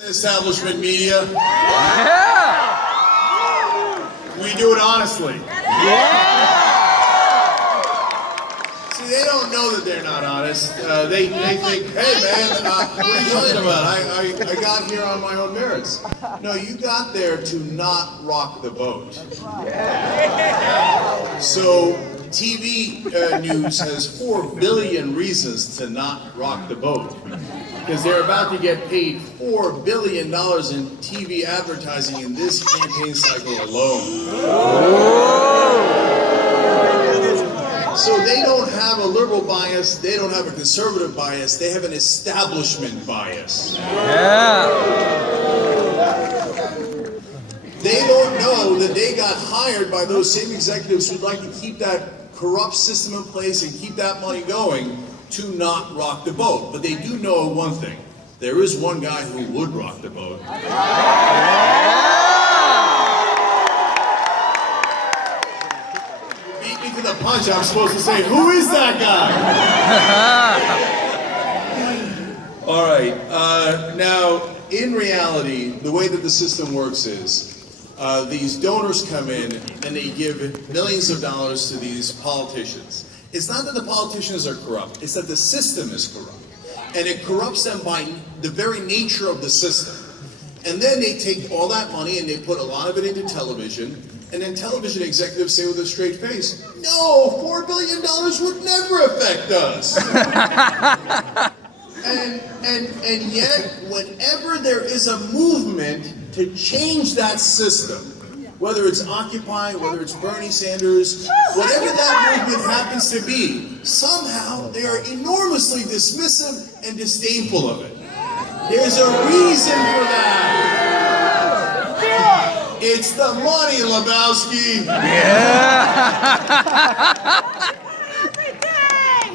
Establishment media. Yeah! We do it honestly. Yeah! See, they don't know that they're not honest. They think, hey man, what are you talking about? I got here on my own merits. No, you got there to not rock the boat. So TV news has 4 billion reasons to not rock the boat. Because they're about to get paid $4 billion in TV advertising in this campaign cycle alone. So they don't have a liberal bias, they don't have a conservative bias, they have an establishment bias. Yeah! They don't know that they got hired by those same executives who'd like to keep that corrupt system in place and keep that money going to not rock the boat. But they do know one thing. There is one guy who would rock the boat. You beat me to the punch. I'm supposed to say, who is that guy? All right. Now, in reality, the way that the system works is these donors come in and they give millions of dollars to these politicians. It's not that the politicians are corrupt, it's that the system is corrupt. And it corrupts them by the very nature of the system. And then they take all that money and they put a lot of it into television, and then television executives say with a straight face, no, $4 billion would never affect us. and yet, whenever there is a movement to change that system, whether it's Occupy, whether it's Bernie Sanders, whatever that movement happens to be, somehow they are enormously dismissive and disdainful of it. There's a reason for that. It's the money, Lebowski. Yeah!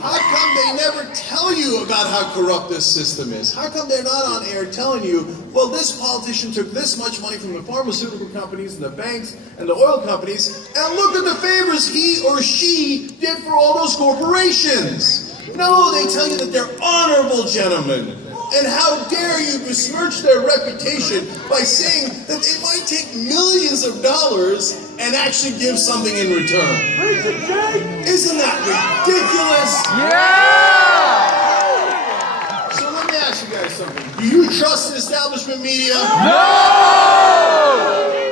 How come they never tell you about how corrupt this system is? How come they're not on air telling you, well, this politician took this much money from the pharmaceutical companies and the banks and the oil companies, and look at the favors he or she did for all those corporations. No, they tell you that they're honorable gentlemen. And how dare you besmirch their reputation by saying that they might take millions of dollars and actually give something in return. Isn't that ridiculous? Yeah! So let me ask you guys something. Do you trust the establishment media? No!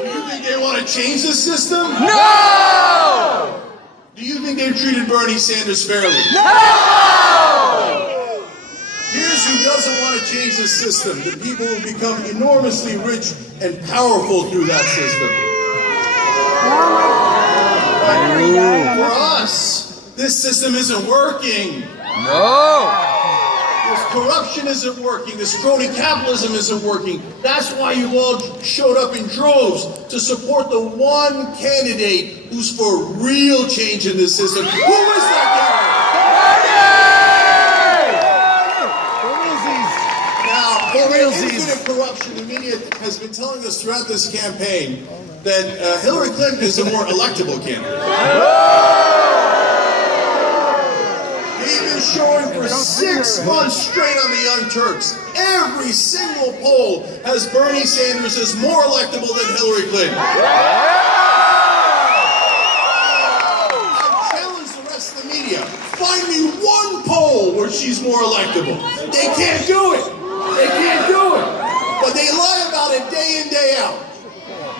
Do you think they want to change the system? No! Do you think they've treated Bernie Sanders fairly? No! Here's who doesn't want to change the system. The people who become enormously rich and powerful through that system. For us, this system isn't working. No! This corruption isn't working. This crony capitalism isn't working. That's why you all showed up in droves to support the one candidate who's for real change in this system. Who is that guy? Infinite corruption. The media has been telling us throughout this campaign that Hillary Clinton is a more electable candidate. They've been showing for 6 months straight on the Young Turks. Every single poll has Bernie Sanders as more electable than Hillary Clinton. I've challenged the rest of the media. Find me one poll where she's more electable. They can't do it. They can't do it. But they lie about it day in, day out.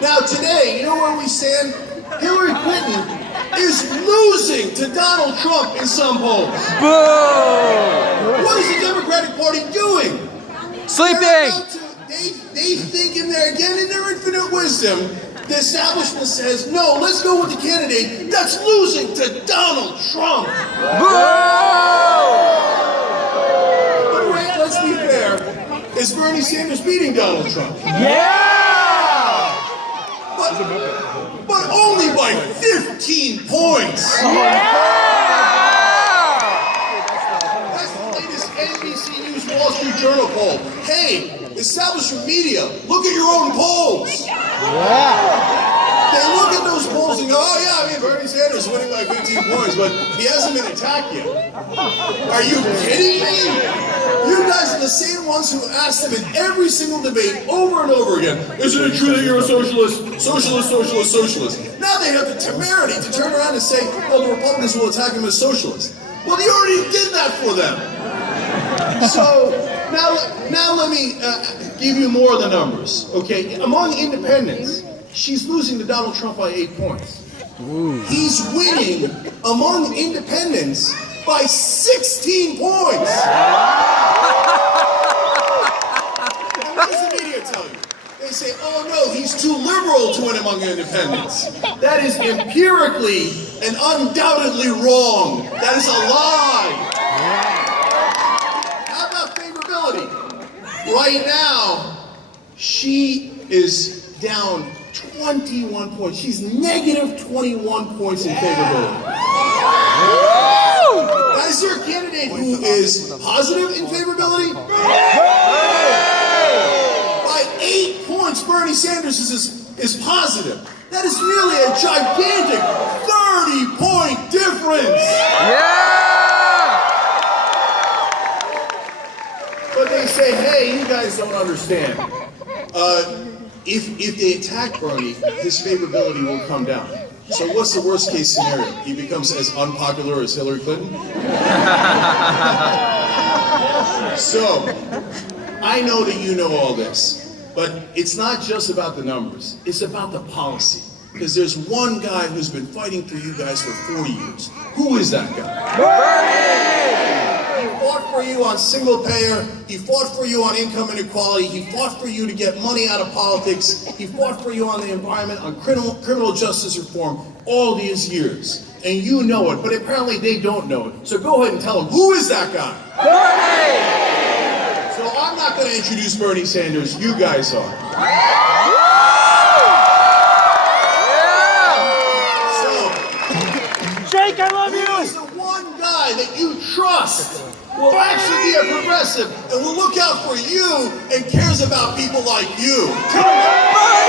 Now today, you know where we stand? Hillary Clinton is losing to Donald Trump in some polls. Boom! What is the Democratic Party doing? Sleeping! They think in their infinite wisdom, the establishment says, no, let's go with the candidate that's losing to Donald Trump. Boom! Let's be fair. Is Bernie Sanders beating Donald Trump? Yeah! But only by 15 points. Yeah! That's the latest NBC News Wall Street Journal poll. Hey, establishment media, look at your own polls. Yeah! They look at those polls and go, oh yeah, I mean, Bernie Sanders is winning by 15 points, but he hasn't been attacked yet. Are you kidding me? You guys are the same ones who asked him in every single debate over and over again, isn't it true that you're a socialist? Socialist, socialist, socialist. Now they have the temerity to turn around and say, well, the Republicans will attack him as socialist. Well, you already did that for them. So now let me give you more of the numbers, okay? Among independents, she's losing to Donald Trump by 8 points. Ooh. He's winning among independents by 16 points. And what does the media tell you? They say, oh no, he's too liberal to win among independents. That is empirically and undoubtedly wrong. That is a lie. How about favorability? Right now, she is down 21 points. She's negative 21 points in favorability. Now, is there a candidate who is positive in favorability? By 8 points, Bernie Sanders is positive. That is nearly a gigantic 30-point difference. Yeah! But they say, hey, you guys don't understand. If they attack Bernie, his favorability will come down. So what's the worst case scenario? He becomes as unpopular as Hillary Clinton? So, I know that you know all this, but it's not just about the numbers. It's about the policy. Because there's one guy who's been fighting for you guys for 4 years. Who is that guy? Bernie! He fought for you on single payer. He fought for you on income inequality. He fought for you to get money out of politics. He fought for you on the environment, on criminal justice reform all these years. And you know it, but apparently they don't know it. So go ahead and tell them, who is that guy? Bernie! So I'm not going to introduce Bernie Sanders. You guys are. Jake, I love you! He's the one guy that you trust will actually be a progressive and will look out for you and cares about people like you. Bernie!